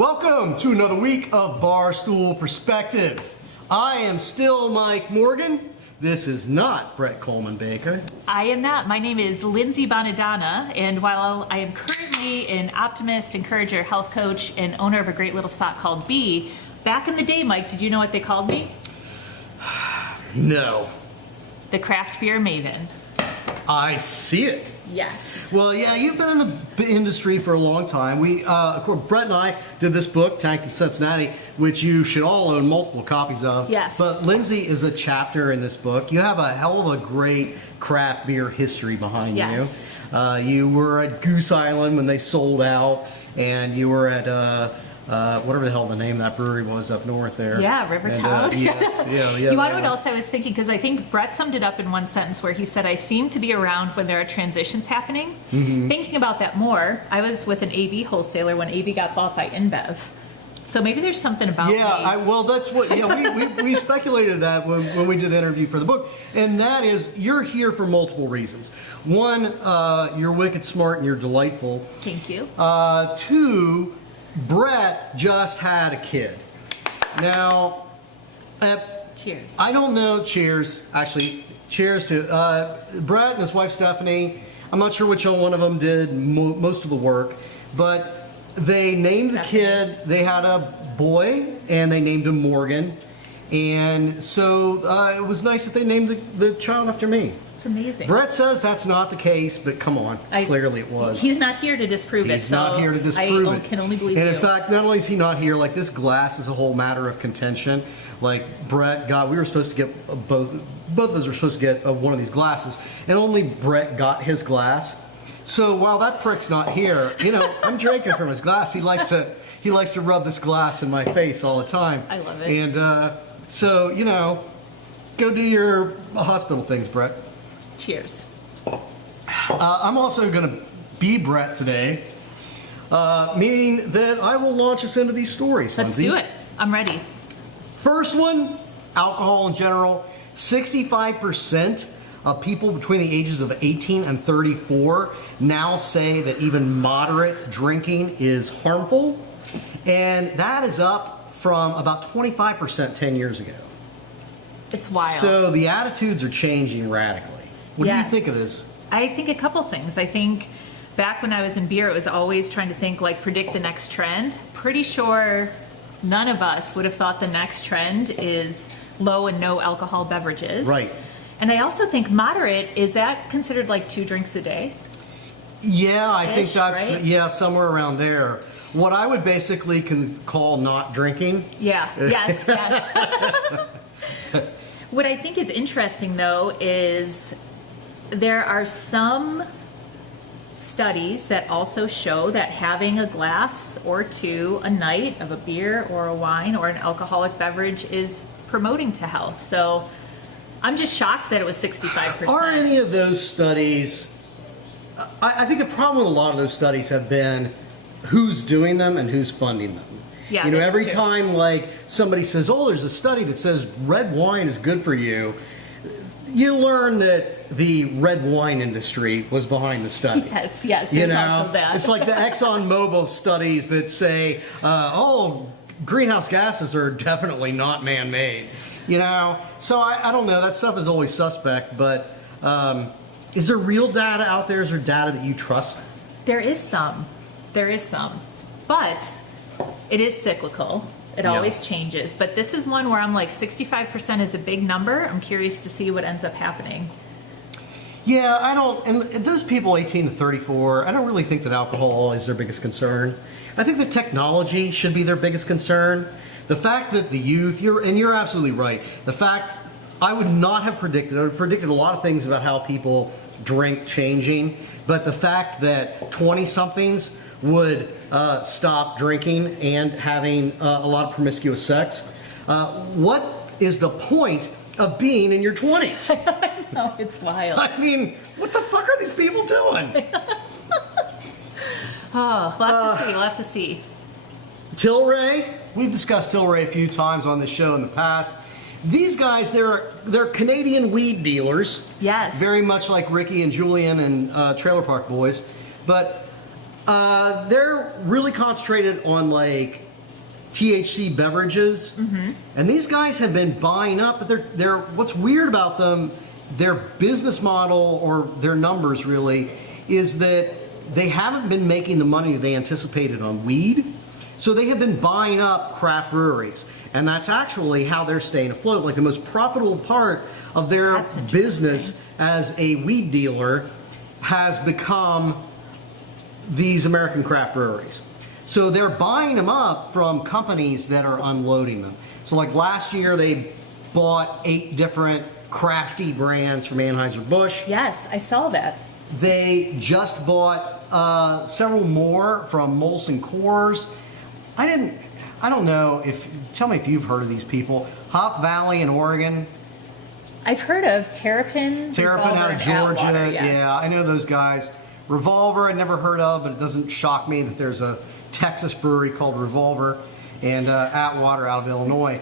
Welcome to another week of Barstool Perspective. I am still Mike Morgan. This is not Bret Coleman Baker. I am not. My name is Lindey Bonnadonna, and while I am currently an optimist, encourager, health coach, and owner of a great little spot called B, back in the day, Mike, did you know what they called me? No. The Craft Beer Maven. I see it. Yes. Well, yeah, you've been in the industry for a long time. We, of course, Bret and I did this book, Tanked in Cincinnati, which you should all own multiple copies of. Yes. But Lindsey is a chapter in this book. You have a hell of a great craft beer history behind Yes. you. You were at Goose Island when they sold out, and you were at whatever the hell the name of that brewery was up north there. Yeah, Rivertown. Yes, You want to know what else I was thinking? Because I think Bret summed it up in one sentence where he said, I seem to be around when there are transitions happening. Mm-hmm. Thinking about that more, I was with an AB wholesaler when AB got bought by InBev. So maybe there's something about me. Well, that's what, we speculated that when we did the interview for the book. And that is, you're here for multiple reasons. One, you're wicked smart and you're delightful. Thank you. Two, Bret just had a kid. Now, Cheers. I don't know, cheers, actually, cheers to Bret and his wife Stephanie. I'm not sure which one of them did most of the work, but they named the kid, they had a boy, and they named him Morgan. And so it was nice that they named the child after me. It's amazing. Bret says that's not the case, but come on, clearly it was. He's not here to disprove it. He's not here to disprove it. I can only believe And you. in fact, not only is he not here, like this glass is a whole matter of contention. Like Bret got, we were supposed to get both of us were supposed to get one of these glasses, and only Bret got his glass. So while that prick's not here, I'm drinking from his glass. He likes to rub this glass in my face all the time. I love it. And so go do your hospital things, Bret. Cheers. I'm also going to be Bret today, meaning that I will launch us into these stories. Let's Lindsey. do it. I'm ready. First one, alcohol in general. 65% of people between the ages of 18 and 34 now say that even moderate drinking is harmful, and that is up from about 25% 10 years ago. It's wild. So the attitudes are changing radically. What do you think of this? I think a couple things. I think back when I was in beer, it was always trying to think, predict the next trend. Pretty sure none of us would have thought the next trend is low and no alcohol beverages. Right. And I also think moderate, is that considered 2 drinks a day? Yeah, I think that's, right? Somewhere around there. What I would basically call not drinking. Yeah, yes. What I think is interesting, though, is there are some studies that also show that having a glass or two a night of a beer or a wine or an alcoholic beverage is promoting to health. So I'm just shocked that it was 65%. Are any of those studies, I think the problem with a lot of those studies have been who's doing them and who's funding them. Yeah, every true. time somebody says, oh, there's a study that says red wine is good for you, you learn that the red wine industry was behind the study. Yes, there's also that. It's like the ExxonMobil studies that say, greenhouse gases are definitely not man-made. So I don't know. That stuff is always suspect, but is there real data out there? Is there data that you trust? There is some. But it is cyclical. It always changes. But this is one where I'm 65% is a big number. I'm curious to see what ends up happening. Yeah, I don't, and those people 18 to 34, I don't really think that alcohol is their biggest concern. I think the technology should be their biggest concern. The fact that the youth, you're absolutely right. The fact, I would not have predicted, I would have predicted a lot of things about how people drink changing, but the fact that 20-somethings would stop drinking and having a lot of promiscuous sex. What is the point of being in your 20s? I know, it's wild. I mean, what the fuck are these people doing? We'll have to see. Tilray, we've discussed Tilray a few times on this show in the past. These guys, they're Canadian weed dealers. Yes. Very much like Ricky and Julian and Trailer Park Boys. But they're really concentrated on THC beverages, and these guys have been buying up. But they're what's weird about them, their business model or their numbers really is that they haven't been making the money they anticipated on weed. So they have been buying up craft breweries, and that's actually how they're staying afloat. Like the most profitable part of their business as a weed dealer has become these American craft breweries. So they're buying them up from companies that are unloading them. So like last year they bought 8 different crafty brands from Anheuser-Busch. Yes, I saw that. They just bought several more from Molson Coors. I don't know tell me if you've heard of these people. Hop Valley in Oregon. I've heard of Terrapin. Terrapin out of Georgia. Atwater, yes. Yeah, I know those guys. Revolver I'd never heard of, but it doesn't shock me that there's a Texas brewery called Revolver, and Atwater out of Illinois.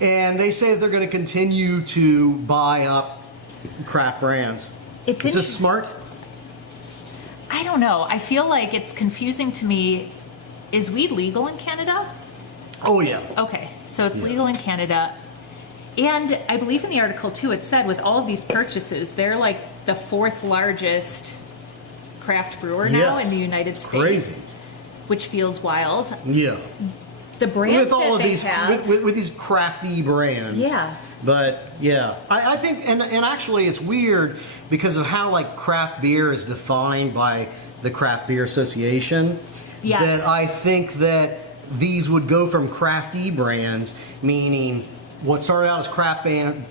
And they say that they're going to continue to buy up craft brands. Is this smart? I don't know. I feel like it's confusing to me. Is weed legal in Canada? Oh, yeah. Okay, so it's legal in Canada. And I believe in the article, too, it said with all of these purchases, they're like the 4th largest craft brewer now in the United States. Crazy. Which feels wild. Yeah. The brands with all that of these, have... with these crafty brands. Yeah. But, yeah. I think, and actually it's weird because of how, like, craft beer is defined by the Craft Beer Association. Yes. That I think that these would go from crafty brands, meaning what started out as craft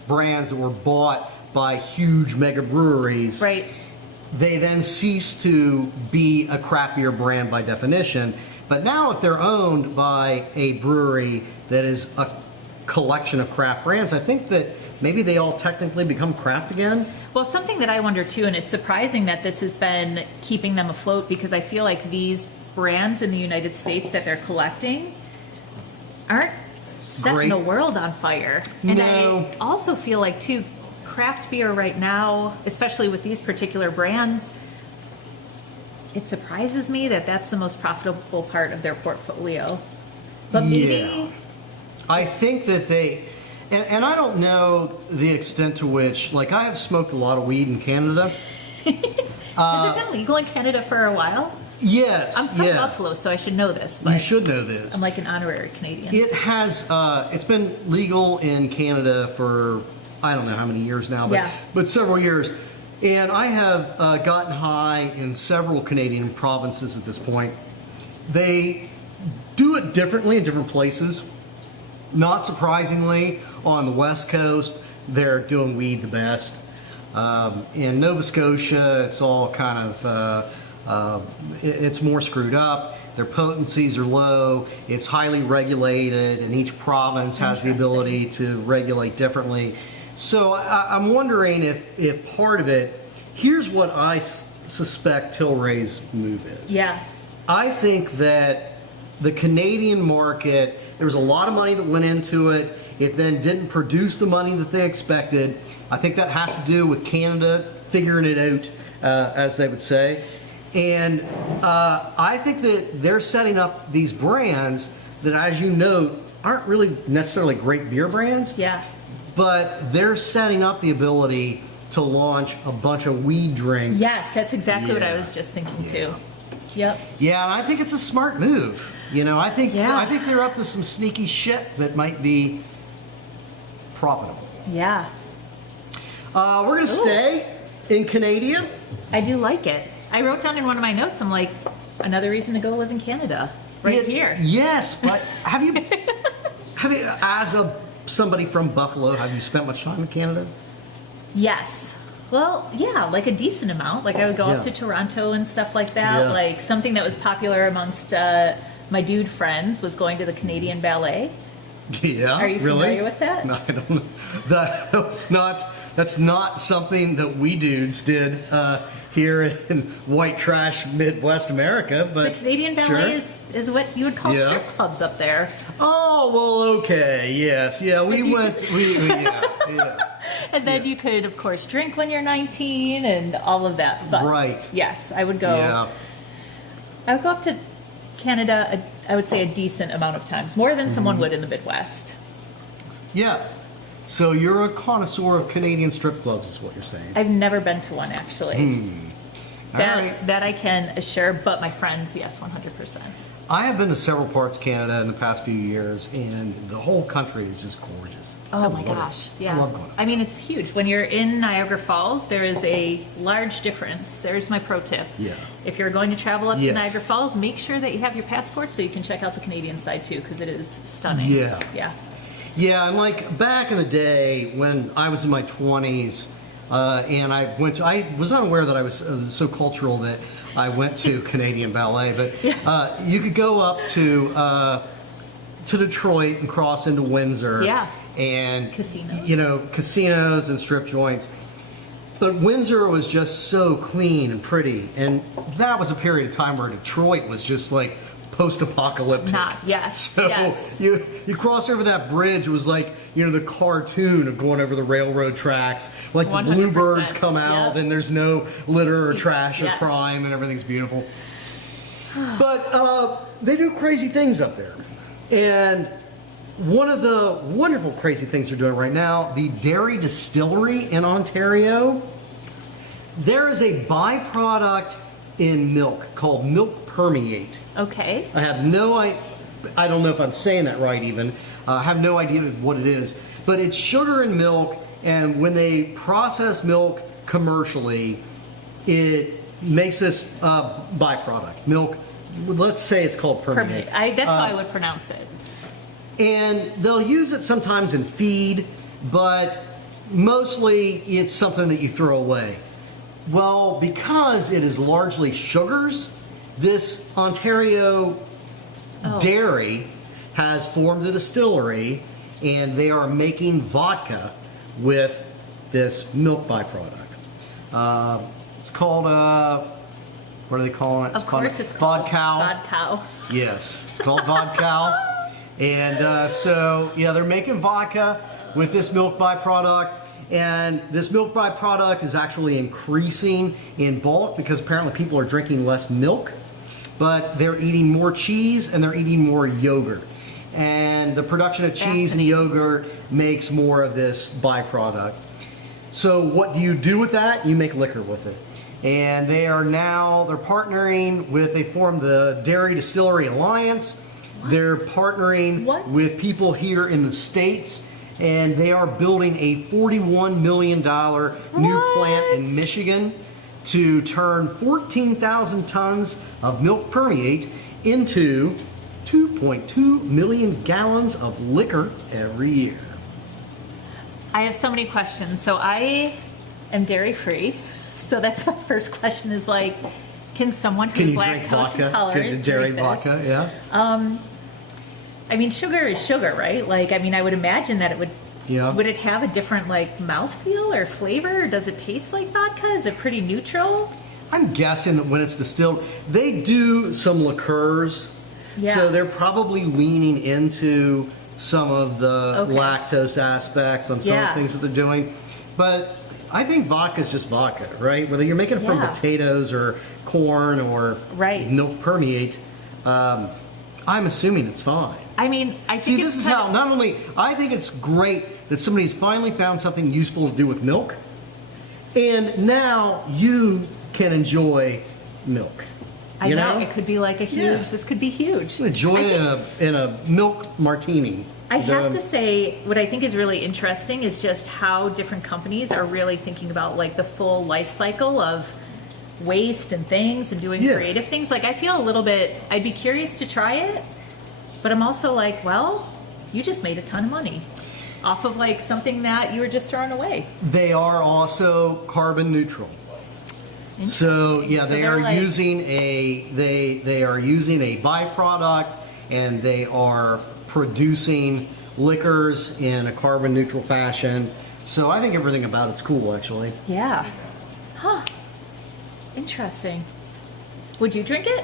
brands that were bought by huge mega breweries. Right. They then cease to be a craft beer brand by definition. But now if they're owned by a brewery that is a collection of craft brands, I think that maybe they all technically become craft again. Well, something that I wonder too, and it's surprising that this has been keeping them afloat, because I feel like these brands in the United States that they're collecting aren't setting the world on fire. And No. I also feel like too, craft beer right now, especially with these particular brands, it surprises me that that's the most profitable part of their portfolio. But maybe... Yeah. I think that they... And I don't know the extent to which... Like, I have smoked a lot of weed in Canada. Has it been legal in Canada for a while? Yes. I'm from Buffalo, so I should know this. But you should know this. I'm like an honorary Canadian. It has... it's been legal in Canada for... I don't know how many years now, but several years. And I have gotten high in several Canadian provinces at this point. They do it differently in different places. Not surprisingly, on the West Coast, they're doing weed the best. In Nova Scotia, it's all kind of, it's more screwed up. Their potencies are low. It's highly regulated, and each province has the ability to regulate differently. So I'm wondering if part of it, here's what I suspect Tilray's move is. Yeah. I think that the Canadian market, there was a lot of money that went into it. It then didn't produce the money that they expected. I think that has to do with Canada figuring it out, as they would say. And I think that they're setting up these brands that, as you note, aren't really necessarily great beer brands. Yeah. But they're setting up the ability to launch a bunch of weed drinks. Yes, that's exactly what I was just thinking too. Yep. Yeah, and I think it's a smart move. You know, I think they're up to some sneaky shit that might be profitable. Yeah. We're going to stay in Canada. I do like it. I wrote down in one of my notes, I'm like, another reason to go live in Canada. Right here. Yes, but have you, as somebody from Buffalo, have you spent much time in Canada? Yes. Well, yeah, like a decent amount. Like I would go up to Toronto and stuff like that. Yeah. Like something that was popular amongst my dude friends was going to the Canadian Ballet. Yeah, Are you familiar with that? No, I don't know. That's not something that we dudes did here in white trash Midwest America. But the Canadian Ballet is what you would call strip clubs up there. Oh, well, okay, yes. Yeah, we went, yeah. And then you could, of course, drink when you're 19 and all of that. But right. yes, I would go. Yeah. I would go up to Canada I would say, a decent amount of times, more than someone would in the Midwest. Yeah. So you're a connoisseur of Canadian strip clubs, is what you're saying. I've never been to one, actually. All right. That I can assure, but my friends, yes, 100%. I have been to several parts of Canada in the past few years, and the whole country is just gorgeous. Oh I my love gosh, it. yeah. I love going. I mean, it's huge. When you're in Niagara Falls, there is a large difference. There's my pro tip. Yeah. If you're going to travel up to Yes. Niagara Falls, make sure that you have your passport so you can check out the Canadian side too, because it is stunning. Yeah. Yeah. Yeah, and like back in the day when I was in my 20s, and I was unaware that I was so cultural that I went to Canadian Ballet, but you could go up to Detroit and cross into Windsor. Yeah. And Casinos. you know, casinos and strip joints. But Windsor was just so clean and pretty, and that was a period of time where Detroit was just like post-apocalyptic. Yes. So yes. you cross over that bridge, it was like, you know, the cartoon of going over the railroad tracks. Like the 100%. bluebirds come out, Yep. and there's no litter or trash or Yes. crime, and everything's beautiful. But they do crazy things up there. And one of the wonderful crazy things they're doing right now, the Dairy Distillery in Ontario, there is a byproduct in milk called milk permeate. Okay. I don't know if I'm saying that right even. I have no idea what it is. But it's sugar and milk, and when they process milk commercially, it makes this byproduct. Milk, let's say it's called permeate. That's how I would pronounce it. And they'll use it sometimes in feed, but mostly it's something that you throw away. Well, because it is largely sugars, this Ontario dairy has formed a distillery, and they are making vodka with this milk byproduct. It's called, what are they calling it? Of course it's called Vodkow. Vodkow. Yes, it's called Vodkow. And so, yeah, they're making vodka with this milk byproduct. And this milk byproduct is actually increasing in bulk because apparently people are drinking less milk, but they're eating more cheese and they're eating more yogurt. And the production of cheese and yogurt makes more of this byproduct. So what do you do with that? You make liquor with it. And they're partnering with, they formed the Dairy Distillery Alliance. They're partnering with people here in the States, and they are building a $41 million new plant in Michigan to turn 14,000 tons of milk permeate into 2.2 million gallons of liquor every year. I have so many questions. So I am dairy free. So that's our first question is like, can someone who's lactose intolerant Dairy drink this? vodka, yeah. I mean, sugar is sugar, right? Like, I mean, I would imagine that it would. Yeah. Would it have a different like mouthfeel or flavor? Or does it taste like vodka? Is it pretty neutral? I'm guessing that when it's distilled, they do some liqueurs. Yeah. So they're probably leaning into some of the lactose aspects on some of the things that they're doing. But I think vodka is just vodka, right? Whether you're making it from potatoes or corn or milk permeate, I'm assuming it's fine. I mean, I think this is how, not only, I think it's great that somebody's finally found something useful to do with milk, and now you can enjoy milk. I know, it could be like a huge, this could be huge. Enjoy it in a milk martini. I have to say, what I think is really interesting is just how different companies are really thinking about like the full life cycle of waste and things and doing creative things. Like I feel a little bit, I'd be curious to try it, but I'm also like, well, you just made a ton of money off of like something that you were just throwing away. They are also carbon neutral. So yeah, they are like, using they are using a byproduct, and they are producing liquors in a carbon neutral fashion. So I think everything about it's cool, actually. Yeah. Huh. Interesting. Would you drink it?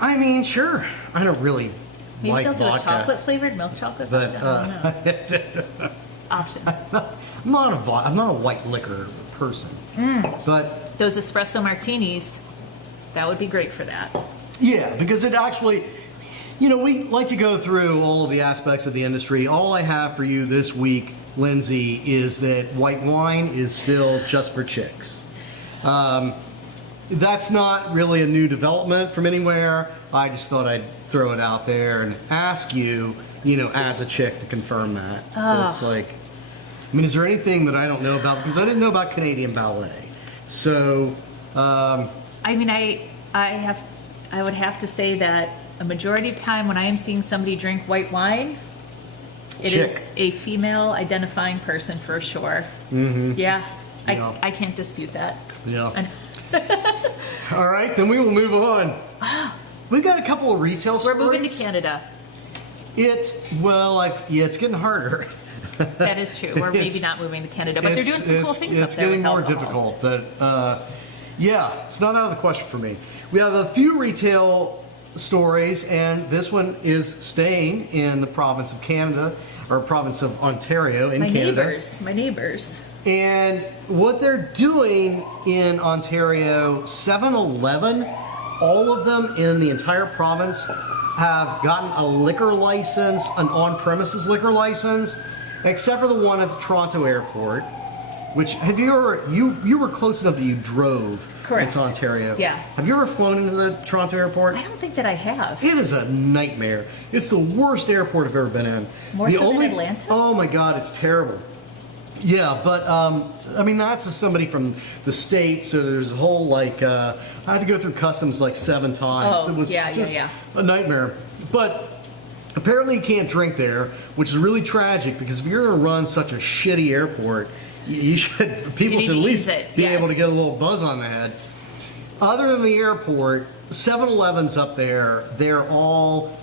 I mean, sure. I don't really Maybe like they'll do vodka. a chocolate flavored milk chocolate. But I don't know. Options. I'm not a white liquor person. But those espresso martinis, that would be great for that. Yeah, because it actually, we like to go through all of the aspects of the industry. All I have for you this week, Lindsey, is that white wine is still just for chicks. That's not really a new development from anywhere. I just thought I'd throw it out there and ask you, as a chick, to confirm that. It's like, is there anything that I don't know about? Because I didn't know about Canadian Ballet. So, I would have to say that a majority of time when I am seeing somebody drink white wine, it Chick. is a female identifying person for sure. Mm-hmm. Yeah, Yeah. I can't dispute that. Yeah. And All right, then we will move on. We've got a couple of retail we're stories. moving to Canada. It's getting harder. That is true. We're maybe not moving to Canada, but they're doing some cool things up It's there getting with more alcohol. difficult, but it's not out of the question for me. We have a few retail stories, and this one is staying in the province of Canada, or province of Ontario in Canada. My neighbors. And what they're doing in Ontario, 7-Eleven, all of them in the entire province have gotten a liquor license, an on-premises liquor license, except for the one at the Toronto airport. Which, have you ever, you were close enough that you drove Correct. into Ontario. Yeah. Have you ever flown into the Toronto airport? I don't think that I have. It is a nightmare. It's the worst airport I've ever been in. More so than Atlanta? Oh my God, it's terrible. Yeah, but that's as somebody from the States, so there's a whole I had to go through customs 7 times. Oh, It was yeah. a nightmare. But apparently you can't drink there, which is really tragic because if you're going to run such a shitty airport, people should at least be able to get a little buzz on the head. Other than the airport, 7-Elevens up there, they're all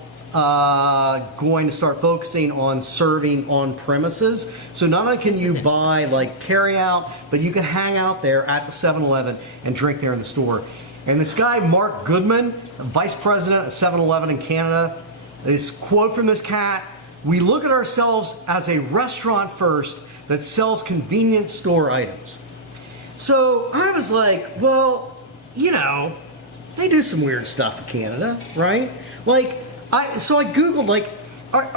going to start focusing on serving on premises. So not only can you buy carry out, but you can hang out there at the 7-Eleven and drink there in the store. And this guy, Mark Goodman, vice president of 7-Eleven in Canada, this quote from this cat: "We look at ourselves as a restaurant first that sells convenience store items." So I was like, well, they do some weird stuff in Canada, right? So I Googled,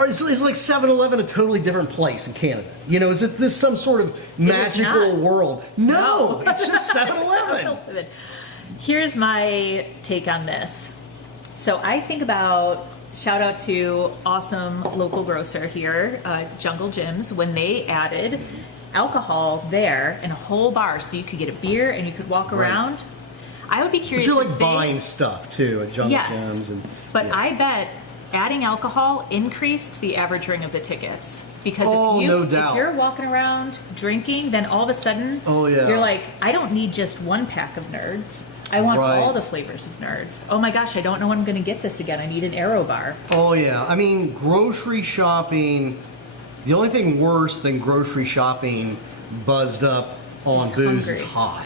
is 7-Eleven a totally different place in Canada? Is it this some sort of magical world? No, it's just 7-Eleven. Here's my take on this. So I think about, shout out to awesome local grocer here, Jungle Gyms, when they added alcohol there in a whole bar so you could get a beer and you could walk around. I would be curious. But you're buying stuff too at Jungle Gyms. But I bet adding alcohol increased the average ring of the tickets. Because no doubt. if you're walking around drinking, then all of a sudden you're like, I don't need just one pack of Nerds. I want all the flavors of Nerds. Oh my gosh, I don't know when I'm going to get this again. I need an Aero bar. Oh yeah. Grocery shopping, the only thing worse than grocery shopping buzzed up on booze is high.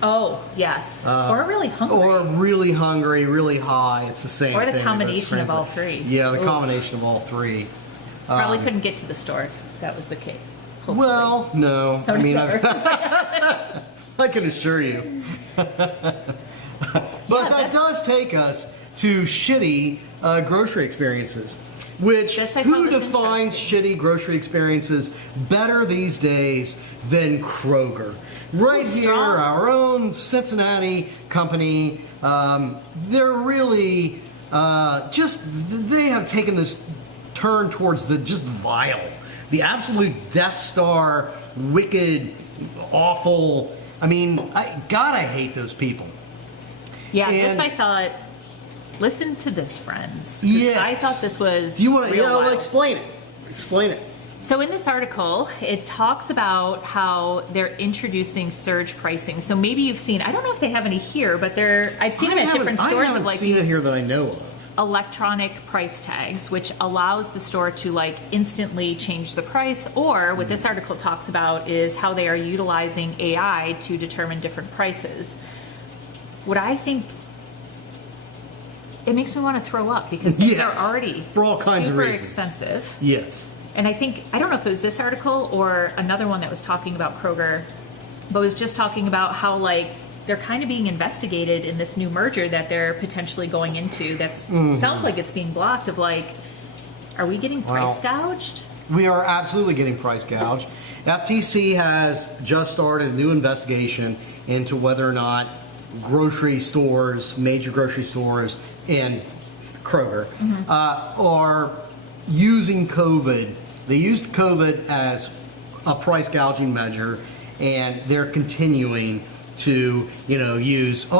Oh, yes. Or really hungry. Or really hungry, really high. It's the same thing. Or the combination of all three. Yeah, the combination of all three. Probably couldn't get to the store if that was the case. Hopefully. Well, no. So I can assure you. But that does take us to shitty grocery experiences. Which, who defines shitty grocery experiences better these days than Kroger? Right here, our own Cincinnati company. They're really they have taken this turn towards the just vile, the absolute Death Star, wicked, awful. I hate those people. Yeah, this I thought. Listen to this, friends. Yes. I thought this was. Do you want to explain it? Explain it. So in this article, it talks about how they're introducing surge pricing. So maybe you've seen. I don't know if they have any here, but I've seen them at different stores. I haven't seen it here that I know of. Electronic price tags, which allows the store to instantly change the price, or what this article talks about is how they are utilizing AI to determine different prices. What I think, it makes me want to throw up because things are already for all kinds of super reasons. expensive. Yes. And I don't know if it was this article or another one that was talking about Kroger, but was just talking about how they're kind of being investigated in this new merger that they're potentially going into. Sounds like it's being blocked. Of like, are we getting price gouged? We are absolutely getting price gouged. FTC has just started a new investigation into whether or not grocery stores, major grocery stores, and Kroger are using COVID. They used COVID as a price gouging measure, and they're continuing to, use,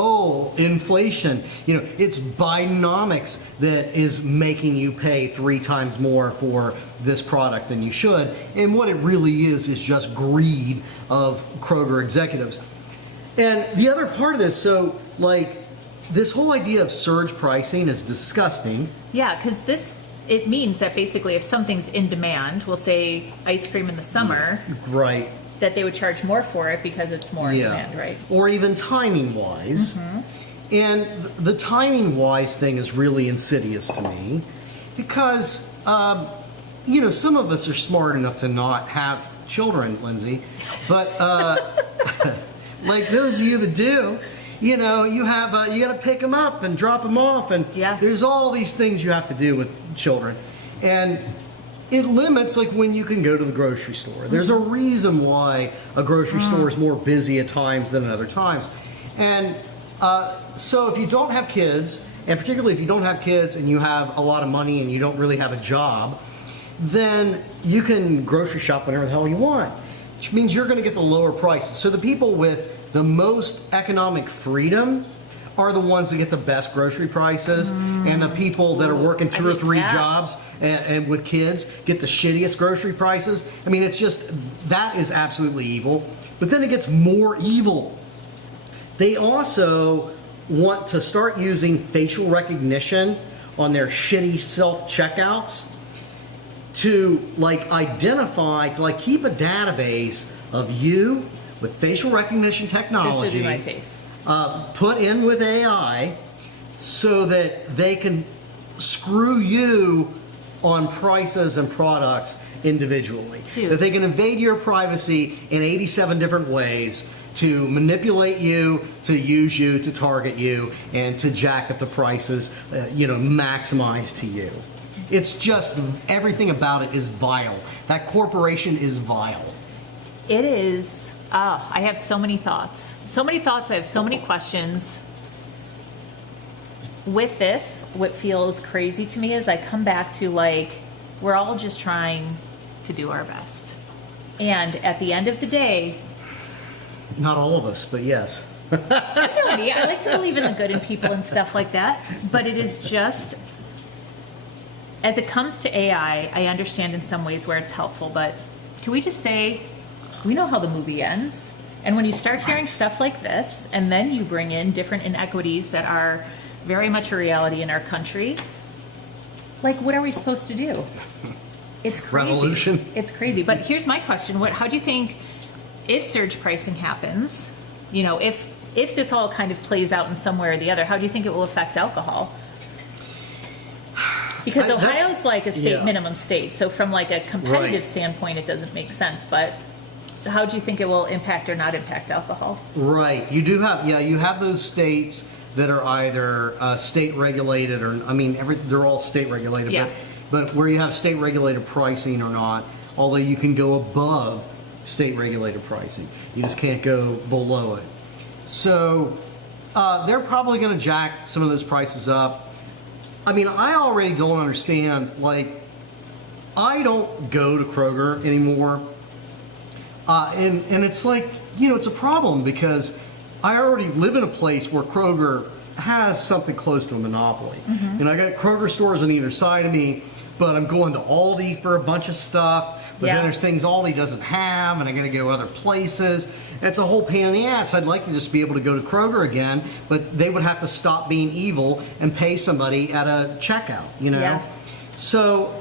inflation. It's Bidenomics that is making you pay 3 times more for this product than you should. And what it really is just greed of Kroger executives. And the other part of this, this whole idea of surge pricing is disgusting. Yeah, because it means that basically if something's in demand, we'll say ice cream in the summer. Right. That they would charge more for it because it's more in demand, right? Or even timing-wise. And the timing-wise thing is really insidious to me because, some of us are smart enough to not have children, Lindsay, but like those of you that do, you got to pick them up and drop them off, and there's all these things you have to do with children. And it limits when you can go to the grocery store. There's a reason why a grocery store is more busy at times than at other times. And so if you don't have kids, and particularly if you don't have kids and you have a lot of money and you don't really have a job, then you can grocery shop whenever the hell you want, which means you're going to get the lower prices. So the people with the most economic freedom are the ones that get the best grocery prices, and the people that are working 2 or 3 jobs and with kids get the shittiest grocery prices. I mean, it's just, that is absolutely evil. But then it gets more evil. They also want to start using facial recognition on their shitty self-checkouts to identify, to keep a database of you with facial recognition technology. This would be my face. Put in with AI so that they can screw you on prices and products individually. Dude. That they can invade your privacy in 87 different ways to manipulate you, to use you, to target you, and to jack up the prices, maximize to you. It's just, everything about it is vile. That corporation is vile. It is. I have so many thoughts. I have so many questions. With this, what feels crazy to me is I come back to we're all just trying to do our best. And at the end of the day... Not all of us, but yes. I like to believe in the good in people and stuff like that. But it is just... As it comes to AI, I understand in some ways where it's helpful, but can we just say... We know how the movie ends. And when you start hearing stuff like this, and then you bring in different inequities that are very much a reality in our country, what are we supposed to do? It's crazy. Revolution. It's crazy. But here's my question. How do you think, if surge pricing happens, if this all kind of plays out in some way or the other, how do you think it will affect alcohol? Because Ohio's a state minimum state. So from a competitive standpoint, it doesn't make sense. But how do you think it will impact or not impact alcohol? Right. You do have, you have those states that are either state regulated or, they're all state regulated, but where you have state regulated pricing or not, although you can go above state regulated pricing. You just can't go below it. So they're probably going to jack some of those prices up. I already don't understand, I don't go to Kroger anymore. And it's it's a problem because I already live in a place where Kroger has something close to a monopoly. And I got Kroger stores on either side of me, but I'm going to Aldi for a bunch of stuff. But then there's things Aldi doesn't have, and I got to go other places. It's a whole pain in the ass. I'd like to just be able to go to Kroger again, but they would have to stop being evil and pay somebody at a checkout, Yeah. So,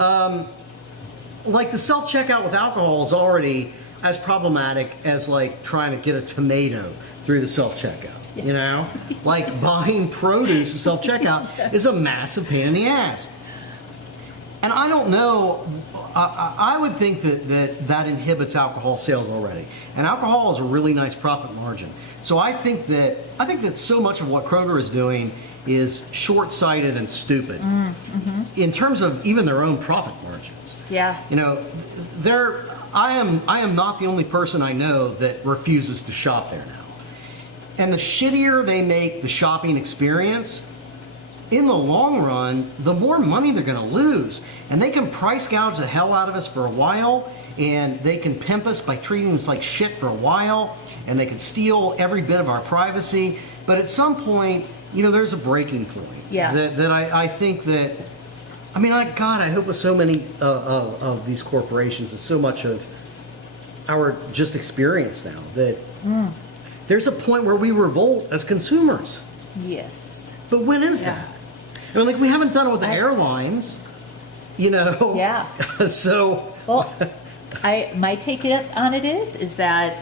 the self-checkout with alcohol is already as problematic as trying to get a tomato through the self-checkout, buying produce at self-checkout is a massive pain in the ass. And I don't know, I would think that inhibits alcohol sales already. And alcohol is a really nice profit margin. So I think that so much of what Kroger is doing is short-sighted and stupid in terms of even their own profit margins. Yeah. You know, I am not the only person I know that refuses to shop there now. And the shittier they make the shopping experience, in the long run, the more money they're going to lose. And they can price gouge the hell out of us for a while, and they can pimp us by treating us like shit for a while, and they can steal every bit of our privacy. But at some point, you know, there's a breaking point. Yeah. That I think that, I mean, God, I hope with so many of these corporations and so much of our just experience now that there's a point where we revolt as consumers. Yes. But when is that? I mean, like, we haven't done it with the airlines, you know? Yeah. So. Well, my take on it is that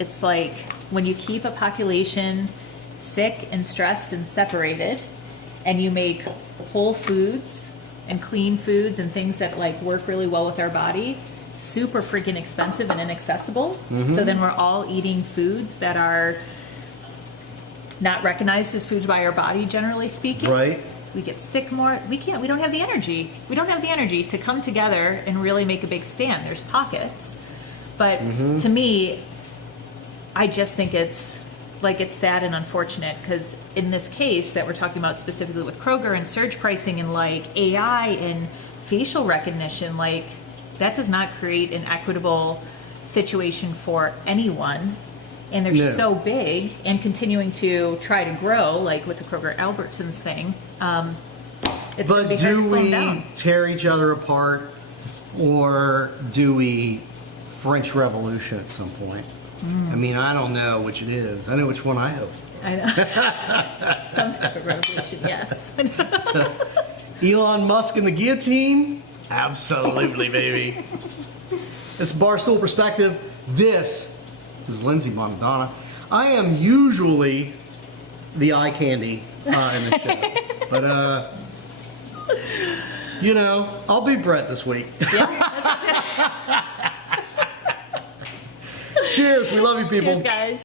it's like when you keep a population sick and stressed and separated, and you make whole foods and clean foods and things that like work really well with our body super freaking expensive and inaccessible. So then we're all eating foods that are not recognized as foods by our body, generally speaking. Right. We get sick more. We don't have the energy. We don't have the energy to come together and really make a big stand. There's pockets. But to me, I just think it's sad and unfortunate, because in this case that we're talking about specifically with Kroger and surge pricing and like AI and facial recognition, like that does not create an equitable situation for anyone. And they're so big and continuing to try to grow, like with the Kroger Albertsons thing. It's going to be hard to slow them down. Do we tear each other apart, or do we French Revolution at some point? I mean, I don't know which it is. I know which one I hope. I know. Some type of revolution, yes. Elon Musk and the guillotine? Absolutely, baby. This is Barstool Perspective. This is Lindey Bonnadonna. I am usually the eye candy in the show. But, you know, I'll be Bret this week. Yeah, Cheers. We love you, people. cheers, guys.